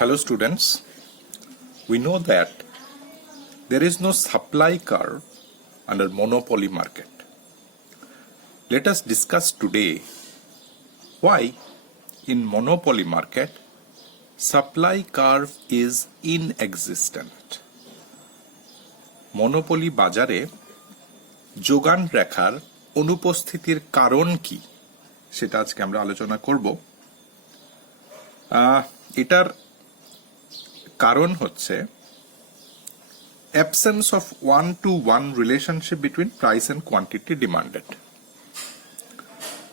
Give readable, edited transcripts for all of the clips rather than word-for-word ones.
Hello students, we know that there is no supply curve under monopoly market. Let us discuss today why in monopoly market supply curve is inexistent. Monopoly বাজারে যোগান রেখার অনুপস্থিতির কারণ কি সেটা আজকে আমরা আলোচনা করব। এটার কারণ হচ্ছে absence of one-to-one relationship between price and quantity demanded.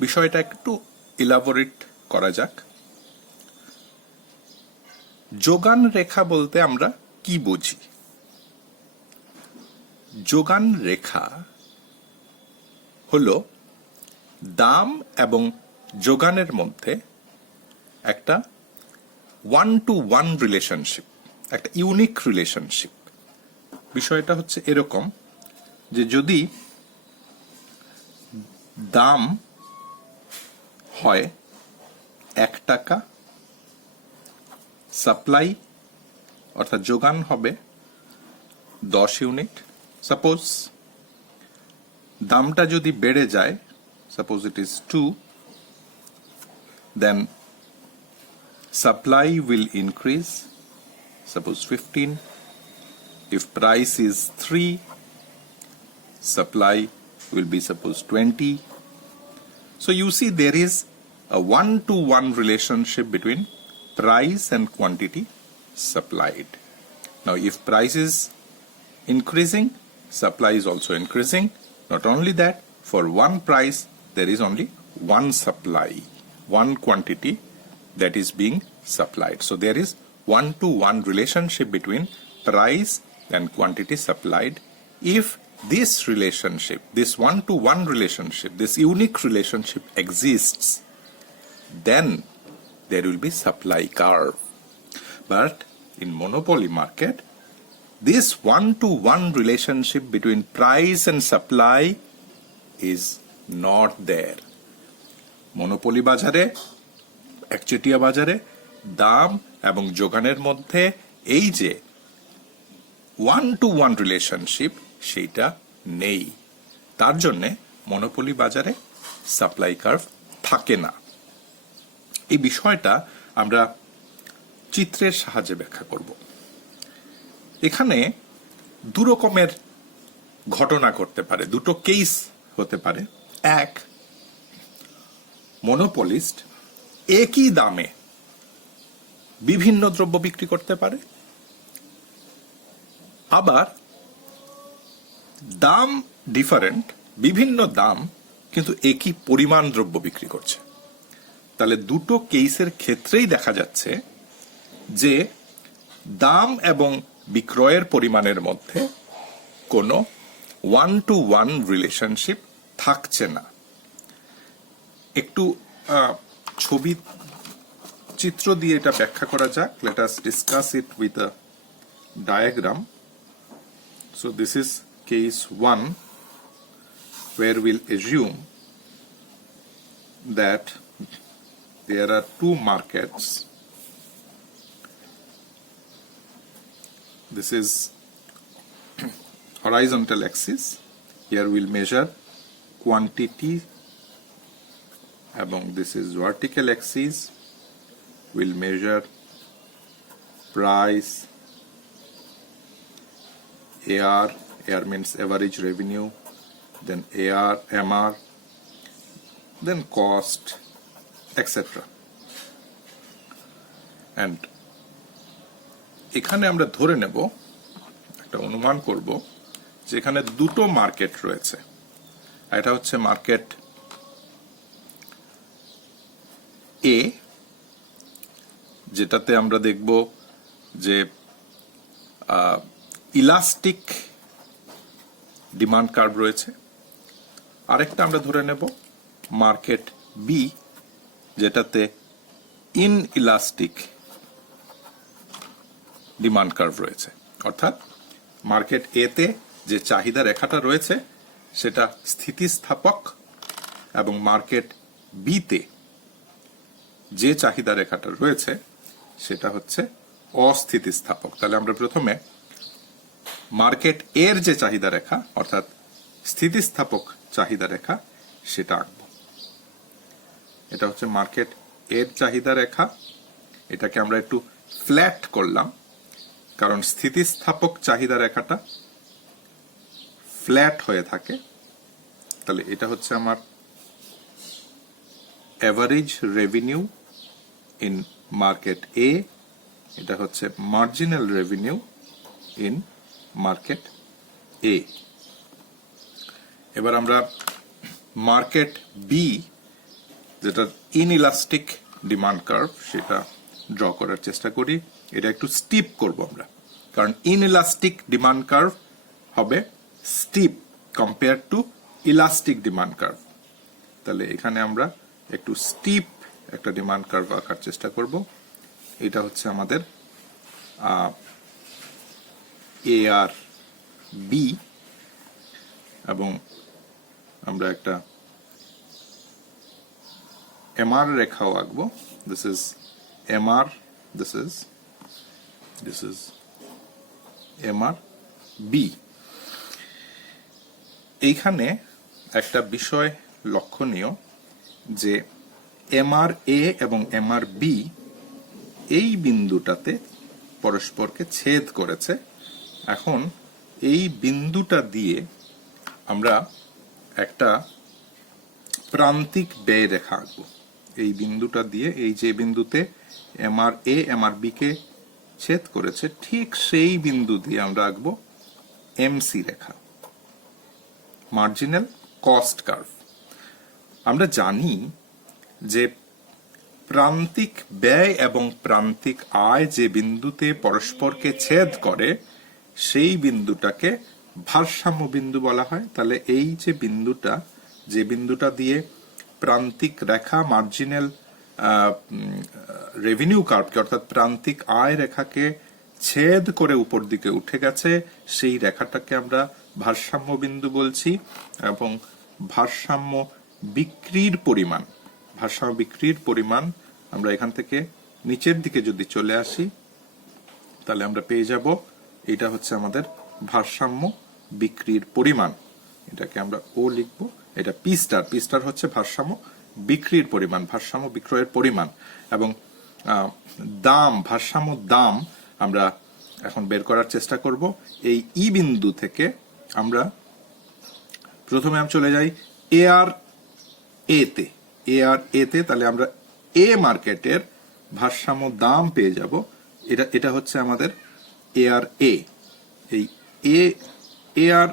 বিষয়টা একটু ইলাবোরেট করা যাক। যোগান রেখা বলতে আমরা কি বুঝি? যোগান রেখা হলো দাম এবং যোগানের মধ্যে একটা ওয়ান টু ওয়ান রিলেশনশিপ, একটা ইউনিক রিলেশনশিপ। বিষয়টা হচ্ছে এরকম যে যদি দাম হয় 1 টাকা, সাপ্লাই অর্থাৎ যোগান হবে 10 ইউনিট। সাপোজ দামটা যদি বেড়ে যায়, suppose it is 2, then supply will increase, suppose 15. If price is 3, supply will be suppose 20. So you see there is a one-to-one relationship between price and quantity supplied. Now if price is increasing, supply is also increasing. Not only that, for one price there is only one supply, one quantity that is being supplied. So there is one-to-one relationship between price and quantity supplied. If this relationship, this one-to-one relationship, this unique relationship exists, then there will be supply curve. But in monopoly market, this one-to-one relationship between price and supply is not there. Monopoly বাজারে, একচেটিয়া বাজারে দাম এবং যোগানের মধ্যে এই যে one two one relationship সেইটা নেই। তার জন্যে মনোপলি বাজারে সাপ্লাই কার্ভ থাকে না। এই বিষয়টা আমরা চিত্রের সাহায্যে ব্যাখ্যা করব। এখানে দু রকমের ঘটনা ঘটতে পারে, দুটো কেস হতে পারে। এক, মনোপলিস্ট একই দামে বিভিন্ন দ্রব্য বিক্রি করতে পারে, আবার দাম ডিফারেন্ট, বিভিন্ন দাম কিন্তু একই পরিমাণ দ্রব্য বিক্রি করছে। তাহলে দুটো কেসের ক্ষেত্রেই দেখা যাচ্ছে যে দাম এবং বিক্রয়ের পরিমাণের মধ্যে কোনো ওয়ান টু ওয়ান রিলেশনশিপ থাকছে না। একটু ছবি চিত্র দিয়ে এটা ব্যাখ্যা করা যাক। Let us discuss it with a diagram. So this is case 1, where we'll assume that there are two markets. This is horizontal axis. Here we'll measure quantity, এবং this is vertical axis. We'll measure price. AR means average revenue, then MR, then cost, etc. And এখানে আমরা ধরে নেব, একটা অনুমান করব যে এখানে দুটো মার্কেট রয়েছে। এটা হচ্ছে মার্কেট এ, যেটাতে আমরা দেখব যে ইলাস্টিক ডিমান্ড কার্ভ রয়েছে। আরেকটা আমরা ধরে নেব মার্কেট বি, যেটাতে ইনইলাস্টিক ডিমান্ড কার্ভ রয়েছে। অর্থাৎ মার্কেট এ তে যে চাহিদা রেখাটা রয়েছে সেটা স্থিতিস্থাপক, এবং মার্কেট বি তে যে চাহিদা রেখাটা রয়েছে সেটা হচ্ছে অস্থিতিস্থাপক। তাহলে আমরা প্রথমে মার্কেট এর যে চাহিদা রেখা অর্থাৎ স্থিতিস্থাপক চাহিদা রেখা সেটা আঁকবো। এটা হচ্ছে মার্কেট এর চাহিদা রেখা, এটাকে আমরা একটু ফ্ল্যাট করলাম কারণ স্থিতিস্থাপক চাহিদা রেখাটা ফ্ল্যাট হয়ে থাকে। তাহলে এটা হচ্ছে আমার average revenue in market A, এটা হচ্ছে marginal revenue in market A. এবার আমরা মার্কেট বি যেটা ইনইলাস্টিক ডিমান্ড কার্ভ সেটা ড্র করার চেষ্টা করি। এটা একটু স্টিপ করব আমরা, কারণ ইনইলাস্টিক ডিমান্ড কার্ভ হবে steep compare to elastic demand curve. তাহলে এখানে আমরা একটু স্টিপ একটা ডিমান্ড কার্ভ আঁকার চেষ্টা করব। এটা হচ্ছে আমাদের এ আর বি, এবং আমরা একটা এমআর রেখাও আঁকবো। This is MR, this is MR B. এইখানে একটা বিষয় লক্ষণীয় যে এমআর এ এবং এমআর বি এই বিন্দুটাতে পরস্পরকে ছেদ করেছে। এখন এই বিন্দুটা দিয়ে আমরা একটা প্রান্তিক ব্যয় রেখা আঁকবো। এই বিন্দুটা দিয়ে, এই যে বিন্দুতে এমআর এ এমআর বি কে ছেদ করেছে, ঠিক সেই বিন্দু দিয়ে আমরা আঁকবো এমসি রেখা, মার্জিনাল কস্ট কার্ভ। আমরা জানি যে প্রান্তিক ব্যয় এবং প্রান্তিক আয় যে বিন্দুতে পরস্পরকে ছেদ করে সেই বিন্দুটাকে ভারসাম্য বিন্দু বলা হয়। তাহলে এই যে বিন্দুটা, যে বিন্দুটা দিয়ে প্রান্তিক রেখা মার্জিনাল রেভিনিউ কার্ভকে অর্থাৎ প্রান্তিক আয় রেখাকে ছেদ করে উপর দিকে উঠে গেছে, সেই রেখাটাকে আমরা ভারসাম্য বিন্দু বলছি। এবং ভারসাম্য বিক্রির পরিমাণ আমরা এখান থেকে নিচের দিকে যদি চলে আসি তাহলে আমরা পেয়ে যাব এটা হচ্ছে আমাদের ভারসাম্য বিক্রির পরিমাণ। এটাকে আমরা ও লিখবো, এটা পি স্টার হচ্ছে ভারসাম্য বিক্রির পরিমাণ, ভারসাম্য বিক্রয়ের পরিমাণ। এবং দাম, ভারসাম্য দাম আমরা এখন বের করার চেষ্টা করব। এই ই বিন্দু থেকে আমরা প্রথমে আমি চলে যাই এ আর এ তে, তাহলে আমরা এ মার্কেটের ভারসাম্য দাম পেয়ে যাব। এটা হচ্ছে আমাদের এ আর এ। এই এ আর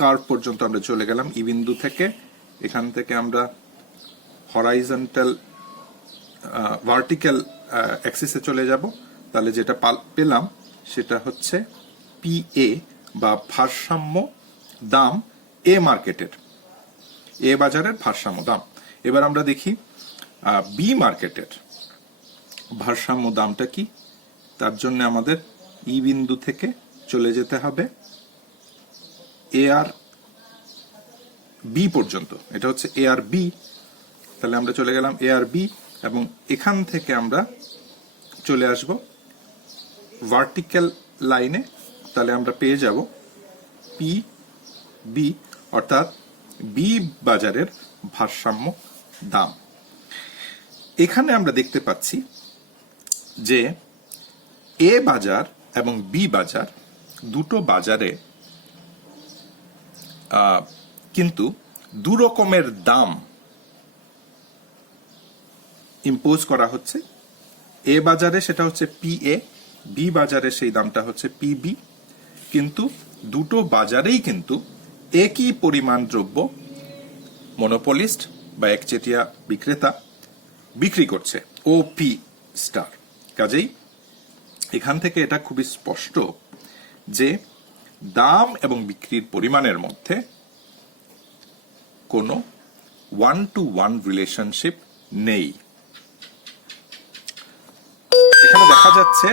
কার্ভ পর্যন্ত আমরা চলে গেলাম ই বিন্দু থেকে। এখান থেকে আমরা হরাইজন্টাল ভার্টিক্যাল অ্যাক্সিসে চলে যাব। তাহলে যেটা পেলাম সেটা হচ্ছে পি এ বা ভারসাম্য দাম এ মার্কেটের, এ বাজারের ভারসাম্য দাম। এবার আমরা দেখি বি মার্কেটের ভারসাম্য দামটা কি। তার জন্য আমাদের ই বিন্দু থেকে চলে যেতে হবে এ আর বি পর্যন্ত। এটা হচ্ছে এ আর বি। তাহলে আমরা চলে গেলাম এ আর বি, এবং এখান থেকে আমরা চলে আসব ভার্টিক্যাল লাইনে। তাহলে আমরা পেয়ে যাব পি বি, অর্থাৎ বি বাজারের ভারসাম্য দাম। এখানে আমরা দেখতে পাচ্ছি যে এ বাজার এবং বি বাজার দুটো বাজারে কিন্তু দু রকমের দাম ইম্পোজ করা হচ্ছে। এ বাজারে সেটা হচ্ছে পি এ, বি বাজারে সেই দামটা হচ্ছে পি বি। কিন্তু দুটো বাজারেই কিন্তু একই পরিমাণ দ্রব্য মনোপলিস্ট বা একচেটিয়া বিক্রেতা বিক্রি করছে, ও পি স্টার। কাজেই এখান থেকে এটা খুবই স্পষ্ট যে দাম এবং বিক্রির পরিমাণের মধ্যে কোনো 1-to-1 রিলেশনশিপ নেই। এখানে দেখা যাচ্ছে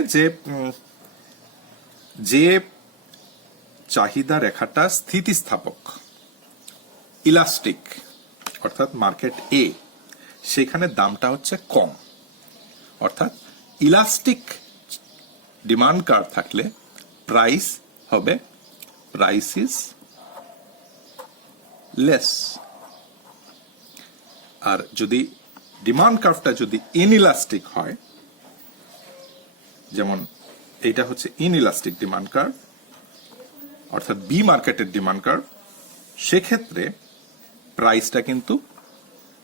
যে চাহিদা রেখাটা স্থিতিস্থাপক, ইলাস্টিক, অর্থাৎ মার্কেট এ, সেখানে দামটা হচ্ছে কম। অর্থাৎ ইলাস্টিক ডিমান্ড কার্ভ থাকলে প্রাইস হবে প্রাইস ইজ লেস। আর যদি ডিমান্ড কার্ভটা যদি ইনইলাস্টিক হয়, যেমন এটা হচ্ছে ইনইলাস্টিক ডিমান্ড কার্ভ অর্থাৎ বি মার্কেটের ডিমান্ড কার্ভ, সেক্ষেত্রে প্রাইসটা কিন্তু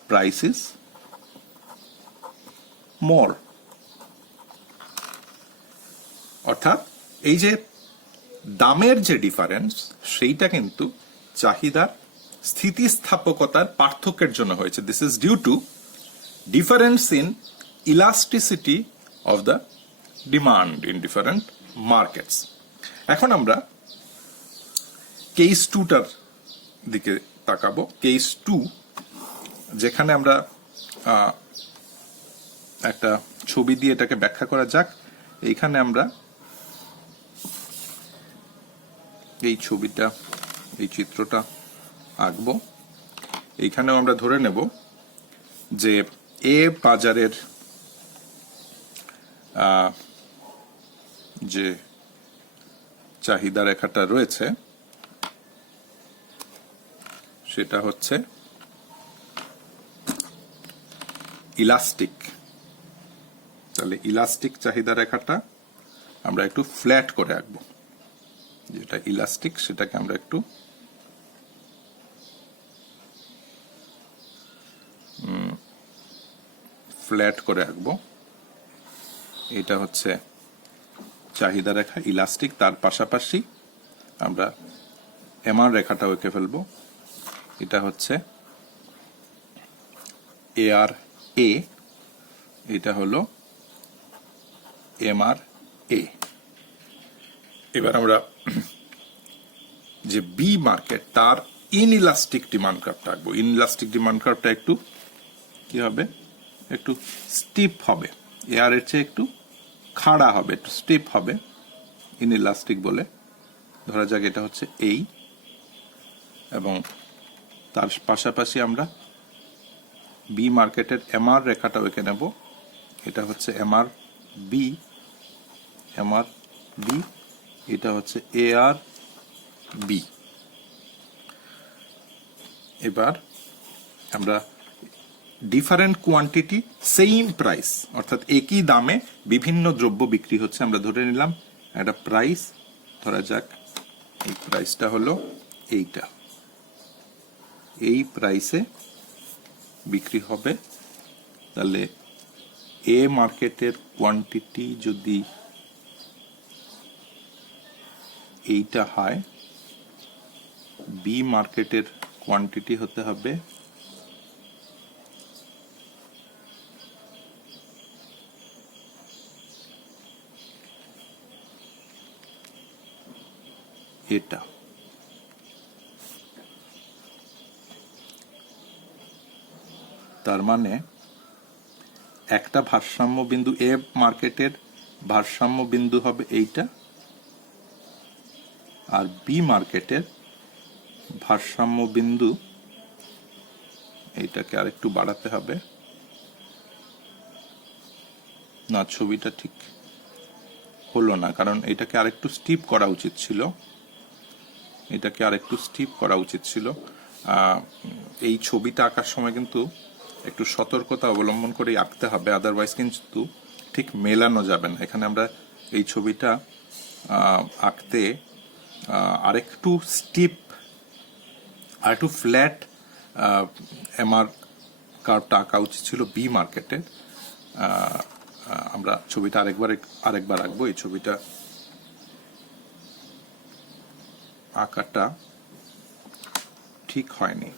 প্রাইস ইজ মোর। অর্থাৎ এই যে দামের যে ডিফারেন্স, সেইটা কিন্তু চাহিদার স্থিতিস্থাপকতার পার্থক্যের জন্য হয়েছে। This is due to difference in elasticity of the demand in different markets. এখন আমরা কেস 2টার দিকে তাকাবো। কেস 2, যেখানে আমরা একটা ছবি দিয়ে এটাকে ব্যাখ্যা করা যাক। এইখানে আমরা এই ছবিটা, এই চিত্রটা আঁকবো। এইখানেও আমরা ধরে নেব যে এ বাজারের যে চাহিদা রেখাটা রয়েছে সেটা হচ্ছে ইলাস্টিক। তাহলে ইলাস্টিক চাহিদা রেখাটা আমরা একটু ফ্ল্যাট করে আঁকবো। যেটা ইলাস্টিক সেটাকে আমরা একটু ফ্ল্যাট করে আঁকবো। এটা হচ্ছে চাহিদা রেখা ইলাস্টিক, তার পাশাপাশি আমরা এমআর রেখাটাও এঁকে ফেলবো। এটা হচ্ছে এআর এ, এটা হলো এমআর এ। এবার আমরা যে বি মার্কেট তার ইনইলাস্টিক ডিমান্ড কার্ভটা আঁকবো। ইনইলাস্টিক ডিমান্ড কার্ভটা একটু কি হবে, একটু স্টিপ হবে, এআর এর চেয়ে একটু খাড়া হবে, একটু স্টিপ হবে ইনইলাস্টিক বলে। ধরা যাক এটা হচ্ছে এই, এবং তার পাশাপাশি আমরা বি মার্কেটের এমআর রেখাটাও এঁকে নেব। এটা হচ্ছে এমআর বি, এমআর বি, এটা হচ্ছে এআর বি। এবার আমরা ডিফারেন্ট কোয়ান্টিটি সেম প্রাইস, অর্থাৎ একই দামে বিভিন্ন দ্রব্য বিক্রি হচ্ছে। আমরা ধরে নিলাম একটা প্রাইস, ধরা যাক এই প্রাইসটা হলো এইটা, এই প্রাইসে বিক্রি হবে। তাহলে এ মার্কেটের কোয়ান্টিটি যদি এইটা হয়, বি মার্কেটের কোয়ান্টিটি হতে হবে এটা। তার মানে একটা ভারসাম্য বিন্দু, এ মার্কেটের ভারসাম্য বিন্দু হবে এইটা, আর বি মার্কেটের ভারসাম্য বিন্দু এইটাকে আরেকটু বাড়াতে হবে। না, ছবিটা ঠিক হলো না, কারণ এটাকে আরেকটু স্টিপ করা উচিত ছিল, এটাকে আরেকটু স্টিপ করা উচিত ছিল। এই ছবিটা আঁকার সময় কিন্তু একটু সতর্কতা অবলম্বন করে আঁকতে হবে, আদারওয়াইজ কিন্তু ঠিক মেলানো যাবে না। এখানে আমরা এই ছবিটা আঁকতে আরেকটু স্টিপ, আরেকটু ফ্ল্যাট এমআর কার্ভটা আঁকা উচিত ছিল বি মার্কেটের। আমরা ছবিটা আরেকবার আঁকবো। এই ছবিটা আঁকাটা ঠিক হয়নি,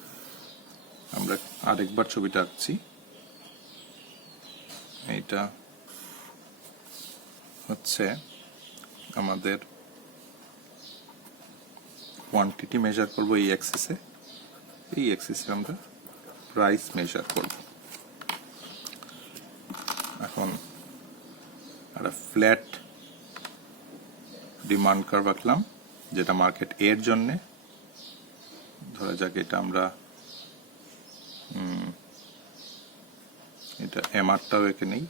আমরা আরেকবার ছবিটা আঁকছি। এইটা হচ্ছে আমাদের কোয়ান্টিটি মেজার করব এই অ্যাক্সিসে, এই অ্যাক্সিসে আমরা প্রাইস মেজার করব। এখন একটা ফ্ল্যাট ডিমান্ড কার্ভ আঁকলাম যেটা মার্কেট এ এর জন্য। ধরা যাক এটা আমরা এটা এমআরটাও এঁকে নেই,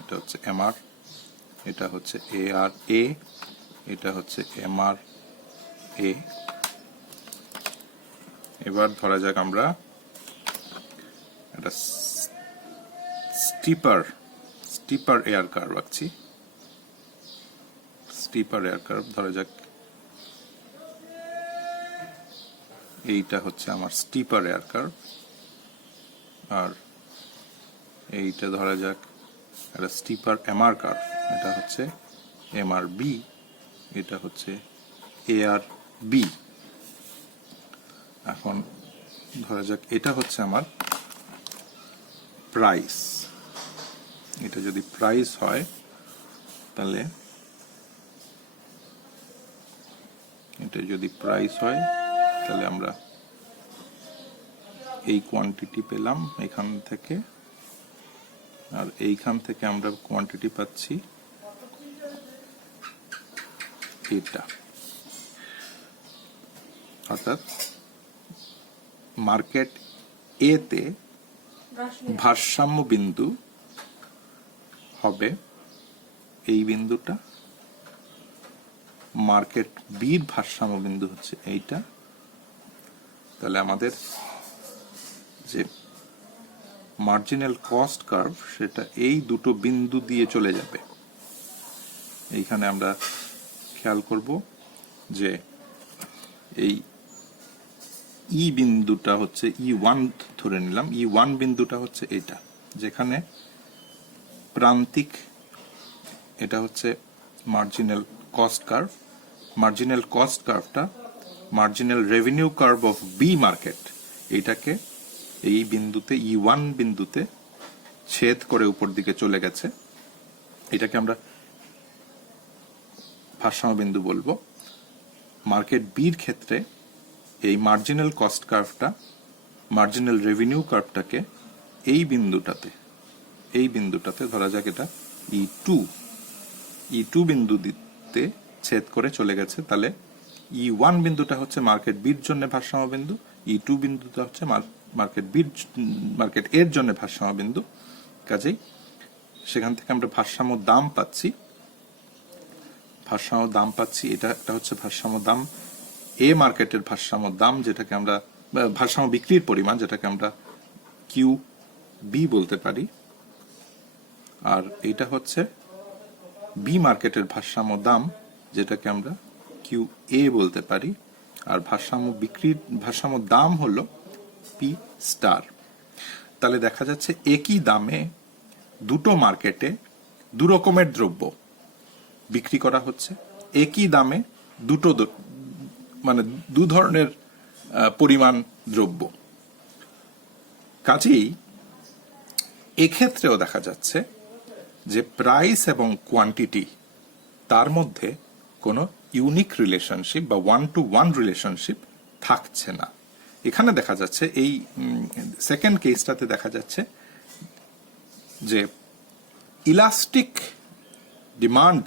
এটা হচ্ছে এমআর, এটা হচ্ছে AR A, এটা হচ্ছে MR A। এবার ধরা যাক আমরা একটা স্টিপার এয়ার কার্ভ আঁকছি। স্টিপার এয়ার কার্ভ ধরা যাক এইটা হচ্ছে আমার স্টিপার এয়ার কার্ভ, আর এইটা ধরা যাক একটা স্টিপার MR কার্ভ, এটা হচ্ছে MRB, এটা হচ্ছে ARB। এখন ধরা যাক এটা হচ্ছে আমার প্রাইস, এটা যদি প্রাইস হয় তাহলে আমরা এই কোয়ান্টিটি পেলাম এখান থেকে, আর এইখান থেকে আমরা কোয়ান্টিটি পাচ্ছি এটা। অর্থাৎ মার্কেট এ তে ভারসাম্য বিন্দু হবে এই বিন্দুটা, মার্কেট বির ভারসাম্য বিন্দু হচ্ছে এইটা। তাহলে আমাদের যে মার্জিনাল কস্ট কার্ভ সেটা এই দুটো বিন্দু দিয়ে চলে যাবে। এইখানে আমরা খেয়াল করব যে এই ই বিন্দুটা হচ্ছে E1 ধরে নিলাম, E1 বিন্দুটা হচ্ছে এটা, যেখানে প্রান্তিক এটা হচ্ছে marginal cost curve. Marginal cost কার্ভটা marginal revenue curve of B market, এইটাকে এই বিন্দুতে E1 বিন্দুতে ছেদ করে উপর দিকে চলে গেছে, এটাকে আমরা ভারসাম্য বিন্দু বলবো। মার্কেট বির ক্ষেত্রে এই মার্জিনাল কস্ট কার্ভটা মার্জিনাল রেভিনিউ কার্ভটাকে এই বিন্দুটাতে ধরা যাক এটা E2 বিন্দুতে ছেদ করে চলে গেছে। তাহলে E1 বিন্দুটা হচ্ছে মার্কেট বির জন্য ভারসাম্য বিন্দু, E2 বিন্দুটা হচ্ছে মার্কেট এর জন্য ভারসাম্য বিন্দু। কাজেই সেখান থেকে আমরা ভারসাম্য দাম পাচ্ছি, এটা হচ্ছে ভারসাম্য দাম এ মার্কেটের ভারসাম্য দাম, যেটাকে আমরা ভারসাম্য বিক্রির পরিমাণ, যেটাকে আমরা QB বলতে পারি। আর এটা হচ্ছে বি মার্কেটের ভারসাম্য দাম, যেটাকে আমরা QA বলতে পারি। আর ভারসাম্য দাম হলো P স্টার। তাহলে দেখা যাচ্ছে একই দামে দুটো মার্কেটে দু রকমের দ্রব্য বিক্রি করা হচ্ছে, একই দামে মানে দু ধরনের পরিমাণ দ্রব্য। কাজেই এক্ষেত্রেও দেখা যাচ্ছে যে প্রাইস এবং কোয়ান্টিটি তার মধ্যে কোনো ইউনিক রিলেশনশিপ বা 1-to-1 রিলেশনশিপ থাকছে না। এখানে দেখা যাচ্ছে এই সেকেন্ড কেসটাতে দেখা যাচ্ছে যে ইলাস্টিক ডিমান্ড,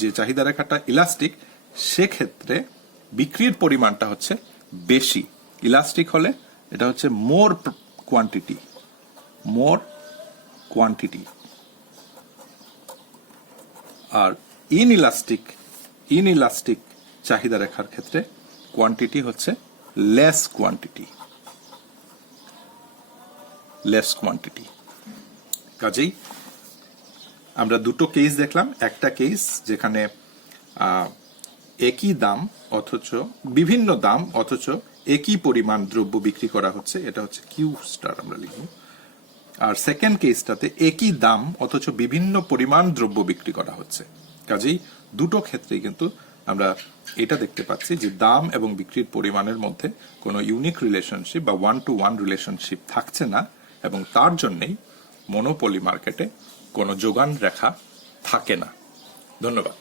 যে চাহিদা রেখাটা ইলাস্টিক, সেক্ষেত্রে বিক্রির পরিমাণটা হচ্ছে বেশি। ইলাস্টিক হলে এটা হচ্ছে মোর কোয়ান্টিটি, আর ইনইলাস্টিক চাহিদা রেখার ক্ষেত্রে কোয়ান্টিটি হচ্ছে লেস কোয়ান্টিটি। কাজেই আমরা দুটো কেস দেখলাম। একটা কেস যেখানে একই দাম অথচ বিভিন্ন দাম অথচ একই পরিমাণ দ্রব্য বিক্রি করা হচ্ছে, এটা হচ্ছে কিউ স্টার আমরা লিখব। আর সেকেন্ড কেসটাতে একই দাম অথচ বিভিন্ন পরিমাণ দ্রব্য বিক্রি করা হচ্ছে। কাজেই দুটো ক্ষেত্রেই কিন্তু আমরা এটা দেখতে পাচ্ছি যে দাম এবং বিক্রির পরিমাণের মধ্যে কোনো ইউনিক রিলেশনশিপ বা 1-to-1 রিলেশনশিপ থাকছে না, এবং তার জন্যই মনোপলি মার্কেটে কোনো যোগান রেখা থাকে না। ধন্যবাদ।